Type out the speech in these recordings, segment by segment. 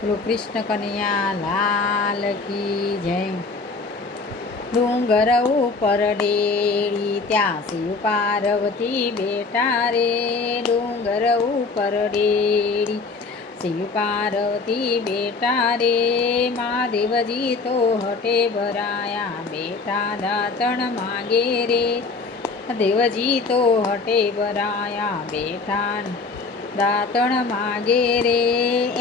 બોલો કૃષ્ણ કન્યા લાલ કી જય ડુંગર ઉપર ડેરી ત્યાં શિવ પાર્વતી બેટા રે ડુંગર ઉપર ડેડી શિવ પાર્વતી બેટા રે મહાદેવજી તો હટે ભરાયા બેટા દાતણ માગે રે દેવજી તો હટે ભરાયા બેટા દાંતણ માગે રે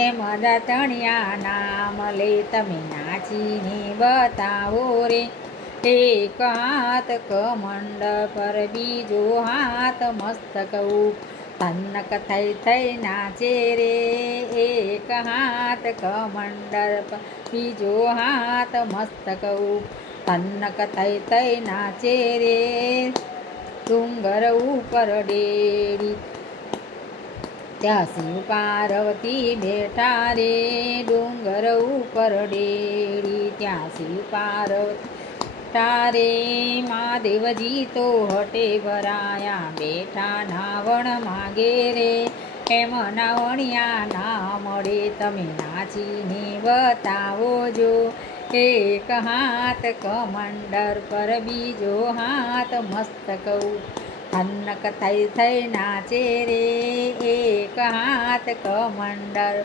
એમ દાતણિયા નામ લે તમે નાચીને બતાવો રે એક હાથ કમંડ પર બીજો હાથ મસ્તક તન્નક થઈ થઈ નાચે રે એક હાથ કમંડળ પર બીજો હાથ મસ્તક તન્નક થઈ થઈ નાચે રે ડુંગર ઉપર ડેરી ત્યાં શિવ પાર્વતી બેઠા રે ડુંગર ઉપર ડેડી ત્યાં શિવ પાર્વતી તારે મહાદેવજી તો હટે ભરાયા બેઠા નાવણ માગે રે એમ નાવણિયા ના મળે તમે નાચીને બતાવો જો એક હાથ કમંડર પર બીજો હાથ મસ્તક હનક થઈ થઈ નાચે રે એક હાથ કમંડળ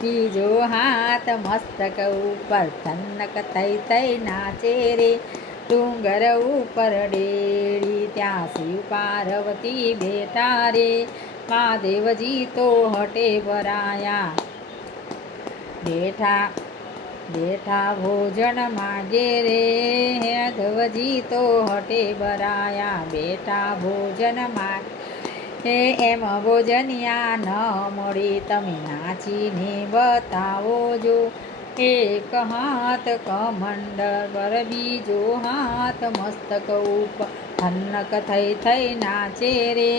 બીજો હાથ મસ્તક ઉપર થનક થઈ થઈ નાચે રે ડુંગર ઉપર ડેરી ત્યાં શિવ પાર્વતી બેઠા રે મહાદેવજી તો હટે ભરાયા બેઠા બેઠા ભોજન માગે રે ભજી હટે બરાયા બેટા ભોજન માં હે એમ ભોજનિયા ન મળે તમે નાચીને બતાવો જો એક હાથ કમંડળ પર બીજો હાથ મસ્તક ઉપ હન્નક થઈ થઈ નાચે રે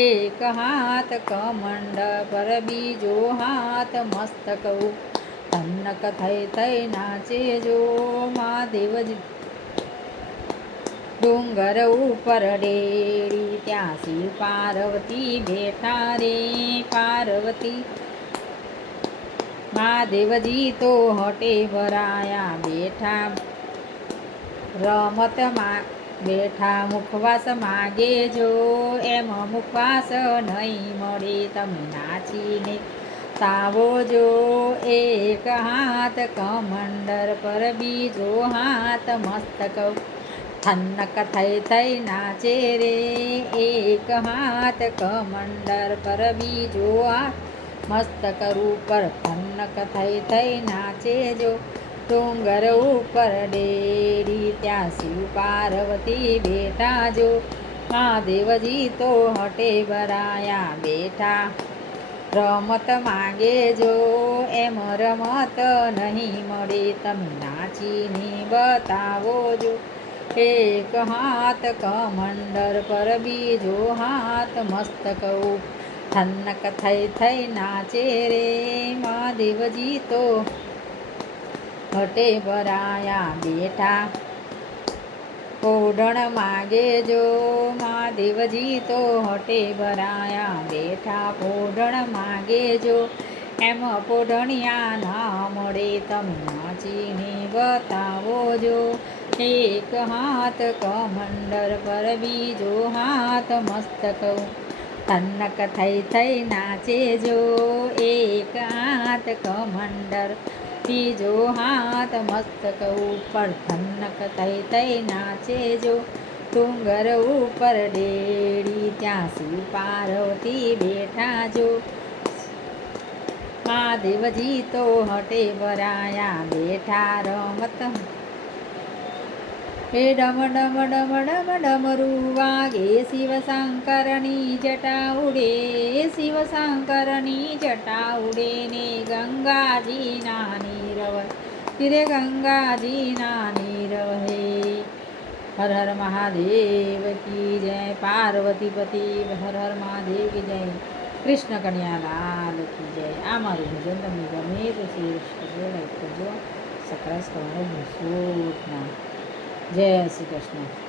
એક હાથ કમંડળ પર બીજો હાથ મસ્તક ઉપ હન્નક થઈ થઈ નાચે જો મહાદેવજી ડુંગર ઉપર ડેરી ત્યાંથી પાર્વતી બેઠા રે પાર્વતી મહાદેવજી તો હટે ભરાયા બેઠા રમતમાં બેઠા મુખવાસ માગે જો એમ મુખવાસ નહીં મળે તમે નાચીને તાવો જો એક હાથ કમંડર પર બીજો હાથ મસ્તક થન્નક થઈ થઈ નાચે રે એક હાથ કમંડર પર બીજો આ મસ્તક ઉપર થન્નક થઈ થઈ નાચે જો ડુંગર ઉપર ડેરી ત્યાં શિવ પાર્વતી બેઠા જો મહાદેવજી તો હટે ભરાયા બેઠા રમત માગે જો એમ રમત નહીં મળે તમે નાચીને બતાવો જો એક હાથ કમંડર પર બીજો હાથ મસ્તક થનક થઈ થઈ નાચે રે મહાદેવજી તો હટે ભરાયા બેઠા ઓઢણ માગે જો મહાદેવજી તો હટે ભરાયા બેઠા ઓઢણ માગે જો એમ પોઢણિયા ના મળે તમે નાચીને બતાવો જો એક હાથ કમંડળ પર બીજો હાથ મસ્તક તન્નક થઈ થઈ નાચે જો એક હાથ કમંડળ બીજો હાથ મસ્તક ઉપર તન્નક થઈ થઈ નાચે જો ડુંગર ઉપર ડેડી ત્યાં શિવ પાર્વતી બેઠા જો મહાદેવજી તો હટે ભરાયા બેઠા રમત હે ડમ ડમ ડમ ડમ ડમરું વાગે શિવશંકરની જટા ઉડે શિવશંકરની જટા ઉડે ને ગંગાજીના નીરવ તિરે ગંગાજીના નીરવ હે હર હર મહાદેવ કી જય પાર્વતી પતિ હર હર મહાદેવ જય કૃષ્ણ કન્યાલાલ કી જય આ મારું ભજન તમને ગમે તો શેર કરજો લાઈક કરજો સબસ્ક્રાઈબ કરવાનું ભૂલશો ના જય શ્રી કૃષ્ણ